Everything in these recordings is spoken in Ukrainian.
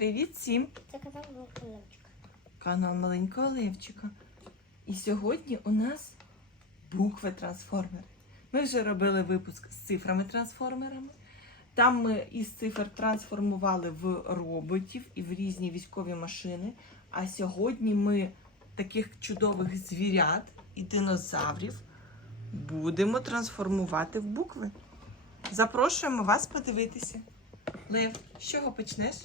Привіт всім! Це казав Левчика. Канал маленького Левчика. І сьогодні у нас букви трансформери. Ми вже робили випуск з цифрами трансформерами. Там ми із цифр трансформували в роботів і в різні військові машини. А сьогодні ми таких чудових звірят і динозаврів будемо трансформувати в букви. Запрошуємо вас подивитися. Лев, з чого почнеш?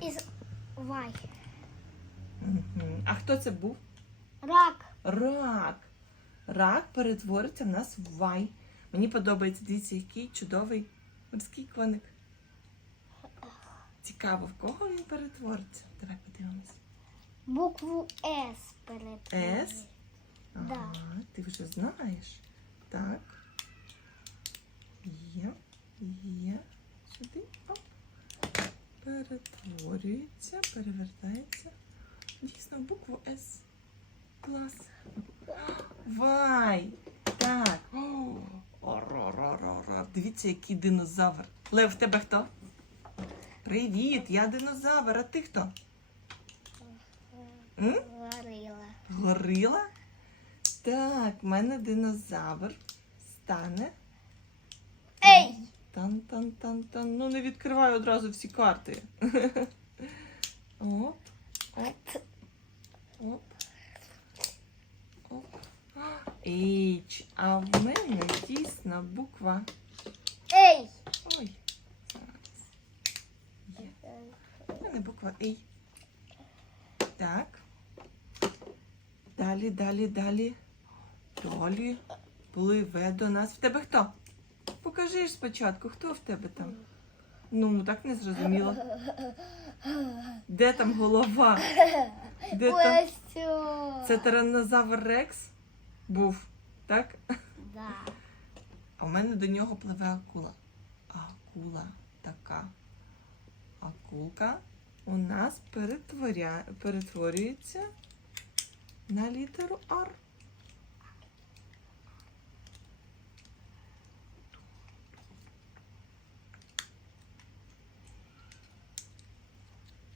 Із Вай. Мгм. А хто це був? Рак. Рак. Рак перетвориться в нас в вай. Мені подобається, дивіться, який чудовий морський коник. Цікаво, в кого він перетвориться. Давай подивимось. Букву С перепрошую. С? Да. Ага, ти вже знаєш. Так. Є, є. Сюди. Оп. Перетворюється, перевертається. Дійсно, букву С. Клас. Вай! Так. Ора-ра-ра-ра. Дивіться, який динозавр. Лев, в тебе хто? Привіт, я динозавр, а ти хто? М? Горила. Горила? Так, в мене динозавр стане. Ей! Тан-тан-тан-тан. Ну, не відкривай одразу всі карти. Оп, оп, оп. Оп. H. А в мене дійсно буква. Ей! Ой. Зараз. Є. В мене буква А. Так. Далі, далі, далі. Далі пливе до нас. В тебе хто? Покажи ж спочатку, хто в тебе там? Ну, так не зрозуміло. Де там голова? Де там? Це тираннозавр Рекс був, так? Да. А в мене до нього пливе акула. Акула така. Акулка у нас перетворя... перетворюється на літеру R.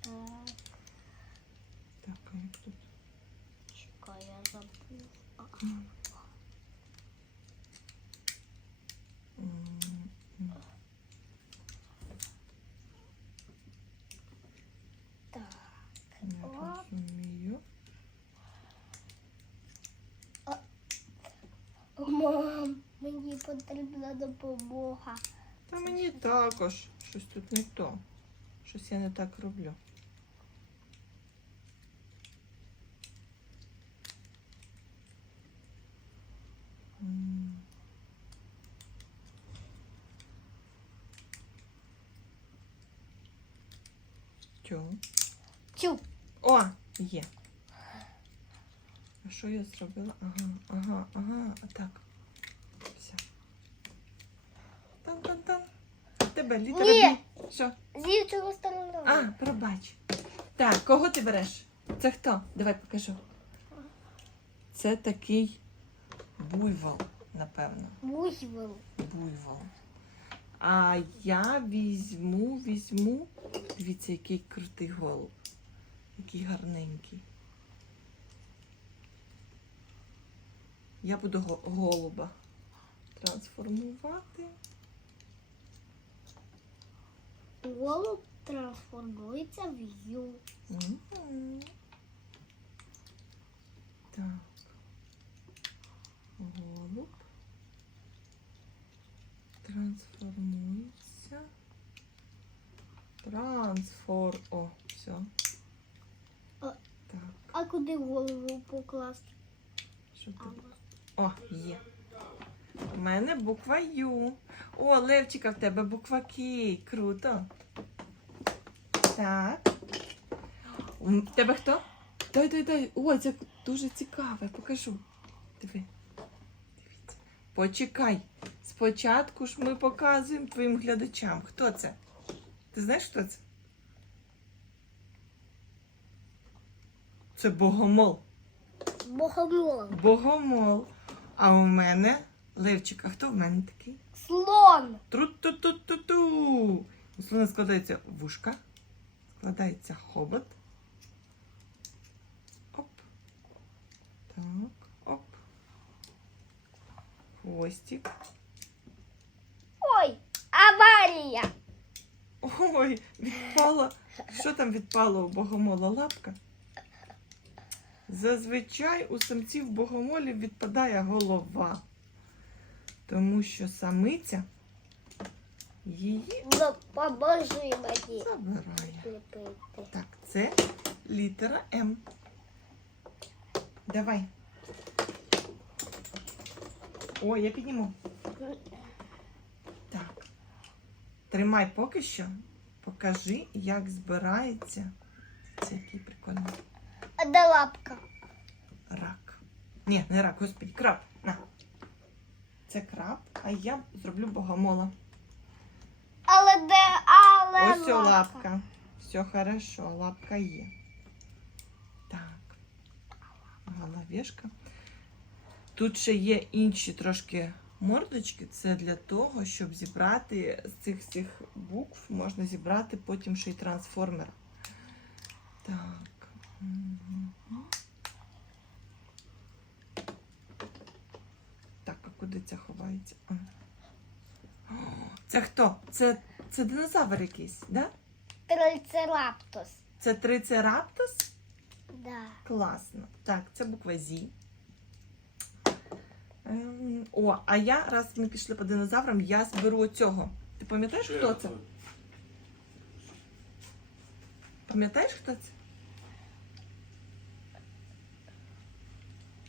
Так, Так, а як тут? чекай, я забув. А, М, м. Так. Не Оп. розумію. Мам, мені потрібна допомога. Та мені також щось тут не то. Щось я не так роблю. Чого? Тю. О, є. Що я зробила? Ага, ага, ага, отак. Все. Тан-тан-тан. Тебе літера Ні. Б. Що? З іншого. А, пробач. Так, кого ти береш? Це хто? Давай покажу. Це такий буйвол, напевно. Буйвол. Буйвол. А я візьму, візьму. Дивіться, який крутий голуб. Який гарненький. Я буду голуба трансформувати. Голуб трансформується в ю. Мгм. Так. Голуб. Трансформується. Трансфор. О, все. А. Так, А куди голову покласти? що тут? О, є. У мене буква Ю. О, Левчика, в тебе буква К. Круто. Так. У тебе хто? Дай, дай, дай. О, це дуже цікаве. Покажу. Диви. Дивіться. Почекай. Спочатку ж ми показуємо твоїм глядачам. Хто це? Ти знаєш, хто це? Це богомол. Богомол. Богомол. А у мене Левчик. А хто в мене такий? Слон. Тру-ту-ту-ту-ту. У слона складається вушка, Вкладається хобот. Оп. Так, оп. Хвостик. Ой, аварія. Ой, відпала. Що там відпало у богомола лапка? Зазвичай у самців богомолів відпадає голова. Тому що самиця її мені забирає. ліпити. Так, це літера М. Давай. О, я підніму. Так. Тримай поки що. Покажи, як збирається. Це який прикольний А де лапка? рак. Ні, не рак, господи, краб. На. Це краб, а я зроблю богомола. Але де, але Ось о, лапка. Все хорошо, лапка є. Так. Головешка. Тут ще є інші трошки мордочки. Це для того, щоб зібрати з цих всіх букв, можна зібрати потім ще й трансформер. Так. Мгм. Це ховається? О, Це хто? Це, це динозавр якийсь, да? Трицераптус. Це трицераптос? Да. Класно. Так, це буква Зі. Ем, О, а я, раз ми пішли по динозаврам, я зберу цього. Ти пам'ятаєш, хто це? Пам'ятаєш, хто це?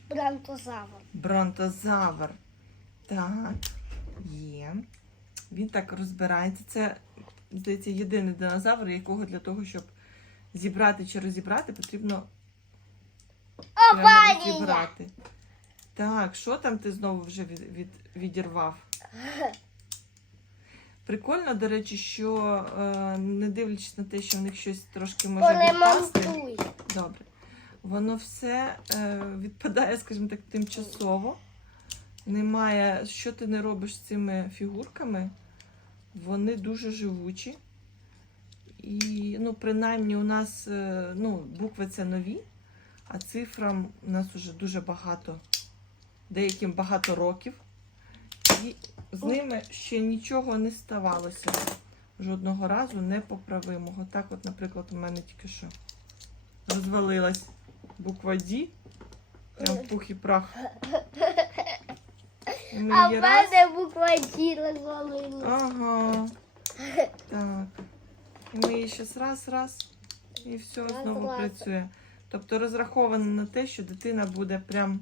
Брантозавр. Бронтозавр. Так, є. Він так розбирається. Це, здається, єдиний динозавр, якого для того, щоб зібрати чи розібрати, потрібно прямо розібрати. Так, що там ти знову вже від, від, відірвав? Прикольно, до речі, що е, не дивлячись на те, що в них щось трошки може відпасти. Добре. Воно все е, відпадає, скажімо так, тимчасово. Немає, що ти не робиш з цими фігурками, вони дуже живучі. І, ну, принаймні, у нас е, ну, букви це нові, а цифрам у нас вже дуже багато, деяким багато років. І з ними ще нічого не ставалося. Жодного разу непоправимого. Так, от, наприклад, у мене тільки що розвалилась буква Ді. Прям пух і прах. А в її раз. мене буква Ді розвалилась. Ага. Так. І ми її ще раз, раз. І все Раз, знову раз. працює. Тобто розраховано на те, що дитина буде прям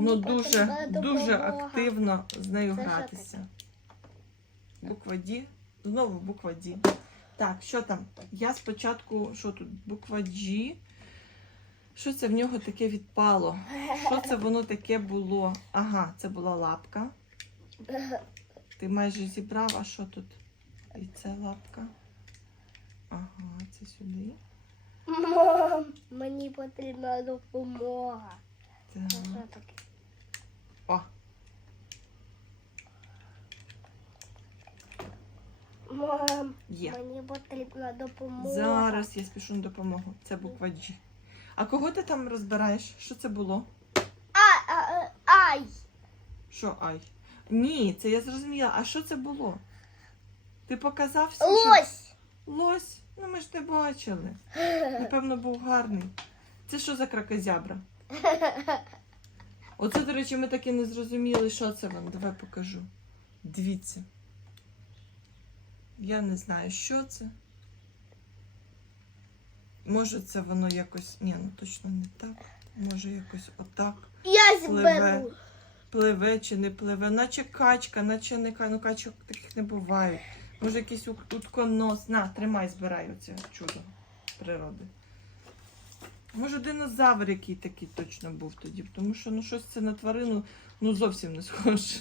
ну, дуже, дуже активно з нею Це гратися. Буква Ді. Знову буква Ді. Так, що там? Я спочатку, що тут? Буква G. Що це в нього таке відпало? Що це воно таке було? Ага, це була лапка. Ти майже зібрав, а що тут? І це лапка. Ага, це сюди. Мам, мені потрібна допомога. Так. О, Мам, є. мені потрібна допомога. Зараз я спішу на допомогу. Це буква G. А кого ти там розбираєш? Що це було? А, а, а, ай! Що ай? Ні, це я зрозуміла. А що це було? Ти показав всім, що- Лось! Лось. Ну ми ж не бачили. Напевно, був гарний. Це що за кракозябра? Оце, до речі, ми так і не зрозуміли, що це вам. Давай покажу. Дивіться. Я не знаю, що це. Може, це воно якось. Ні, ну точно не так. Може, якось отак. Я Пливе. зберу. Пливе чи не пливе, наче качка, наче не качка. Ну, качок таких не бувають. Може, якийсь ут- утконос. На, тримай, збирай оце чудо природи. Може, динозавр який такий точно був тоді, тому що ну щось це на тварину ну зовсім не схоже.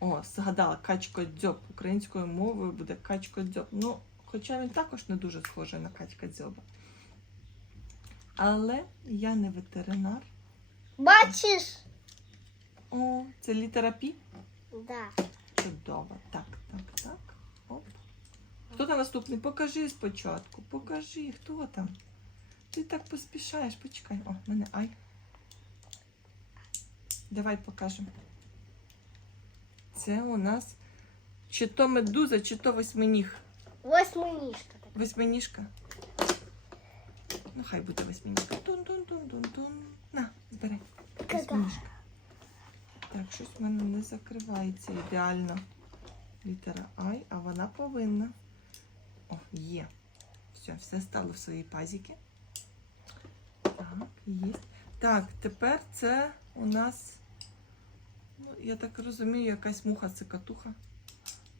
О, згадала качко-дзьоб. Українською мовою буде качко-дзьоб. Ну, хоча він також не дуже схожий на качка-дзьоба. Але я не ветеринар. Бачиш? О, це літера Пі. Да. Чудово. Так, так, так. Оп. Хто там наступний? Покажи спочатку. Покажи, хто там. Ти так поспішаєш, почекай. О, в мене ай. Давай покажемо. Це у нас чи то медуза, чи то восьминіг. Восьминіжка. Восьминіжка. Ну, хай буде восьминіжка. Тун-тун-тун-тун-тун. На, збери. Восьминіжка. Так, щось в мене не закривається ідеально. Літера Ай, а вона повинна. О, є. Все, все стало в своїй пазіки. Так, є. Так, тепер це у нас, ну, я так розумію, якась муха цикатуха.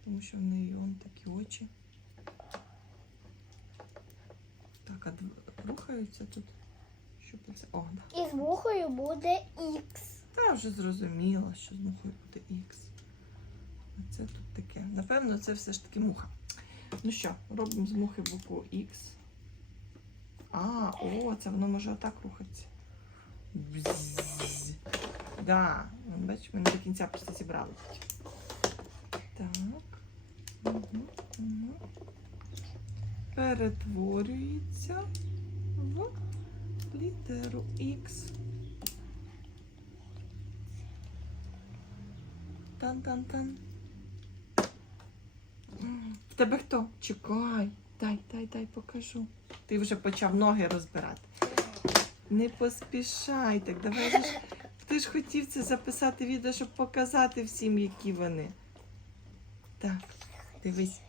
Тому що в неї он такі очі. Так, а рухаються тут. Що це? О, да. І з мухою буде Х. Та вже зрозуміло, що з мухою буде Х. А це тут таке. Напевно, це все ж таки муха. Ну що, робимо з мухи букву Х. А, о, це воно може отак рухатися. Бззз. Да, бачиш, ми не до кінця просто зібрали. Так. Угу, угу. Перетворюється в літеру Х. Тан-тан-тан. В тебе хто? Чекай. Дай, дай, дай покажу. Ти вже почав ноги розбирати. Не поспішай так, давай ж. Ти ж хотів це записати відео, щоб показати всім, які вони. Так, дивись.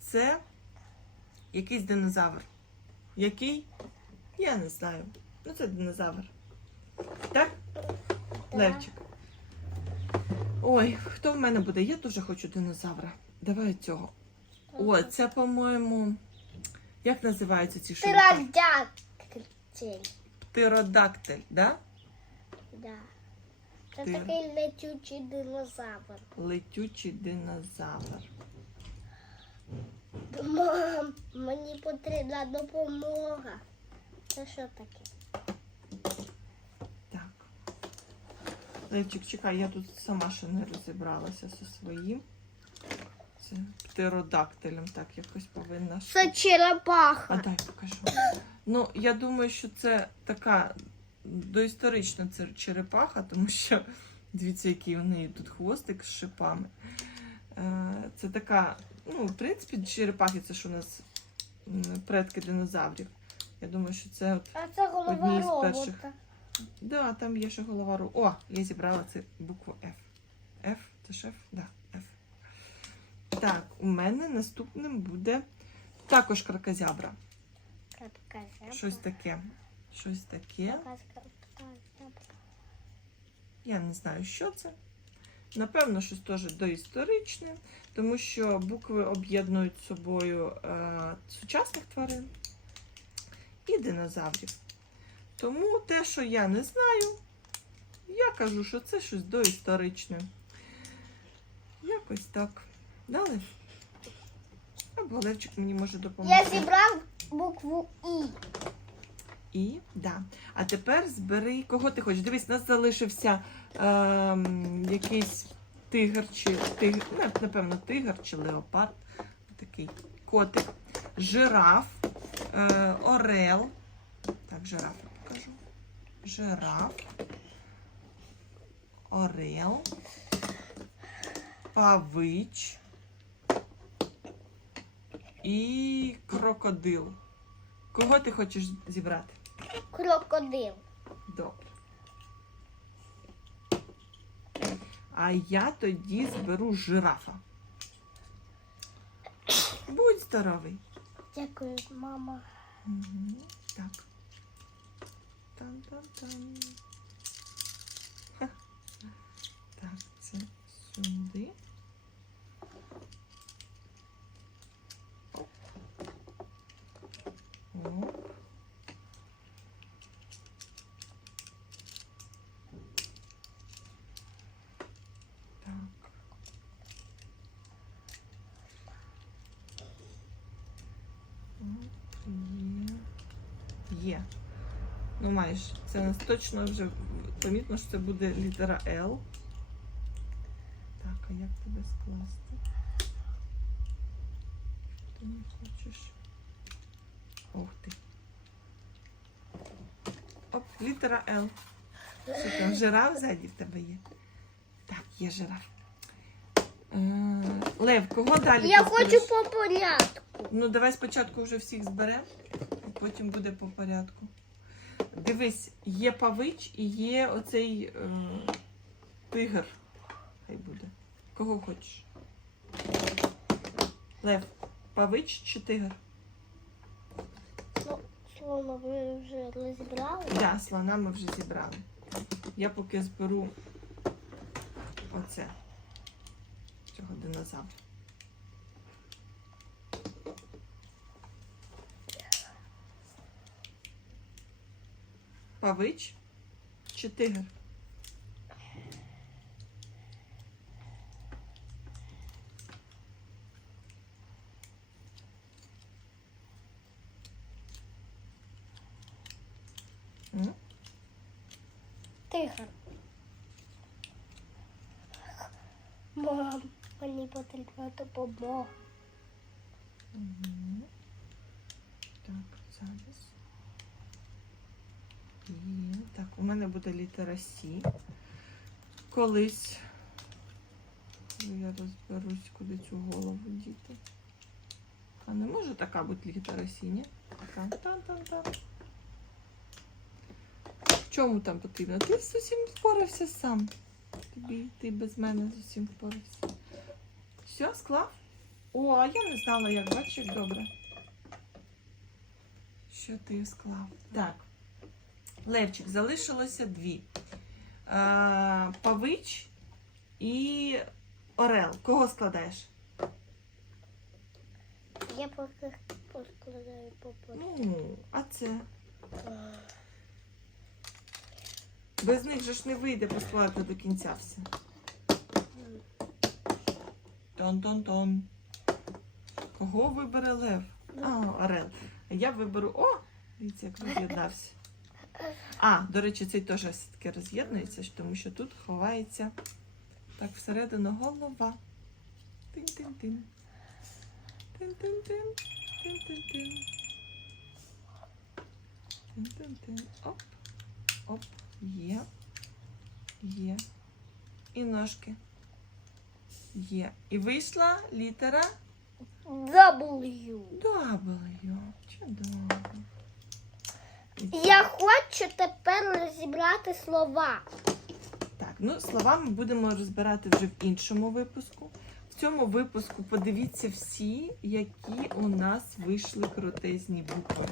Це якийсь динозавр. Який? Я не знаю. Ну, це динозавр. Так? Левчик. Ой, хто в мене буде? Я дуже хочу динозавра. Давай цього. О, це, по-моєму. Як називаються ці широка? Птеродактиль. Птеродактиль, да? Да. Це Ти- такий летючий динозавр. Летючий динозавр. Мам, мені потрібна допомога. Це що таке? Так. Левчик, чекай, я тут сама ще не розібралася зі своїм. Це птеродактилем так якось повинна. Це А дай покажу. Ну, я думаю, що це така доісторична це черепаха, тому що дивіться, який у неї тут хвостик з шипами. Е, Це така, ну, в принципі, черепахи це ж у нас предки динозаврів. Я думаю, що це от. А це Одні голова з робота. перших. Да, там є ще голова ру. О, я зібрала це букву F. F, це ж F? Да, F. Так, у мене наступним буде також. Кракозябра. Щось таке. Щось таке. Я не знаю, що це. Напевно, щось теж доісторичне, тому що букви об'єднують з собою е, сучасних тварин і динозаврів. Тому те, що я не знаю, я кажу, що це щось доісторичне. Якось так. Далі? Або Левчик мені може допомогти. Я зібрав букву І. І да. А тепер збери, кого ти хочеш. Дивись, у нас залишився ем, якийсь тигр чи тигр, напевно, тигр чи леопард. Такий котик, жираф, е, орел. Так, жираф покажу. Жираф, орел, павич і крокодил. Кого ти хочеш зібрати? Крокодил. Добре. А я тоді зберу жирафа. Будь здоровий. Дякую, мама. Угу. Так. Тан-тан-тан. Так, це сюди. є. Ну, маєш, Це нас точно вже помітно, що це буде літера L. Так, а як тебе скласти? Ти не хочеш. Ох ти. Оп, літера Л. Що там, жираф ззаді в тебе є? Так, є жираф. Е, Лев, кого далі? Я хочу по порядку. Ну, давай спочатку вже всіх зберемо потім буде по порядку. Дивись, є павич і є оцей е, тигр. Хай буде. Кого хочеш? Лев, павич чи тигр? Ну, словно ви вже розібрали. Так, да, слона ми вже зібрали. Я поки зберу оце. Цього динозавра. Павич чи тигр? Тигр. Мам, мені потрібна допомога. Мгм. Так, зараз. Є. Так, у мене буде літера Сі. Колись. Я розберусь, куди цю голову діти. А не може така бути літера Сі, ні? Там. В чому там потрібно? Ти з усім впорався сам. Тобі ти без мене з усім впорався. Все, склав? О, а я не знала, як бачиш, добре. Що ти склав? Так. Левчик, залишилося дві. Е, Павич і Орел. Кого складаєш? Я поки поскладаю по. Ну, а це. Без них же ж не вийде поскладати до кінця все. Тон-тон-тон. Кого вибере Лев? А, Орел. А Я виберу. О! Дивіться, як роз'єднався. А, до речі, цей теж все-таки роз'єднується, тому що тут ховається так всередину голова. Тин-тин-тин. Тин-тин-тин. Тин-тин-тин. Тин-тин-тин. Оп. Оп. Є. Є. І ножки. Є. І вийшла літера W. W. Чудово. Я хочу тепер розібрати слова. Так, ну слова ми будемо розбирати вже в іншому випуску. В цьому випуску подивіться всі, які у нас вийшли крутезні букви.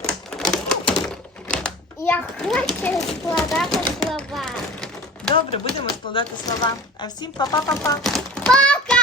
Я хочу складати слова. Добре, будемо складати слова. А всім па-па-па-па. Пока!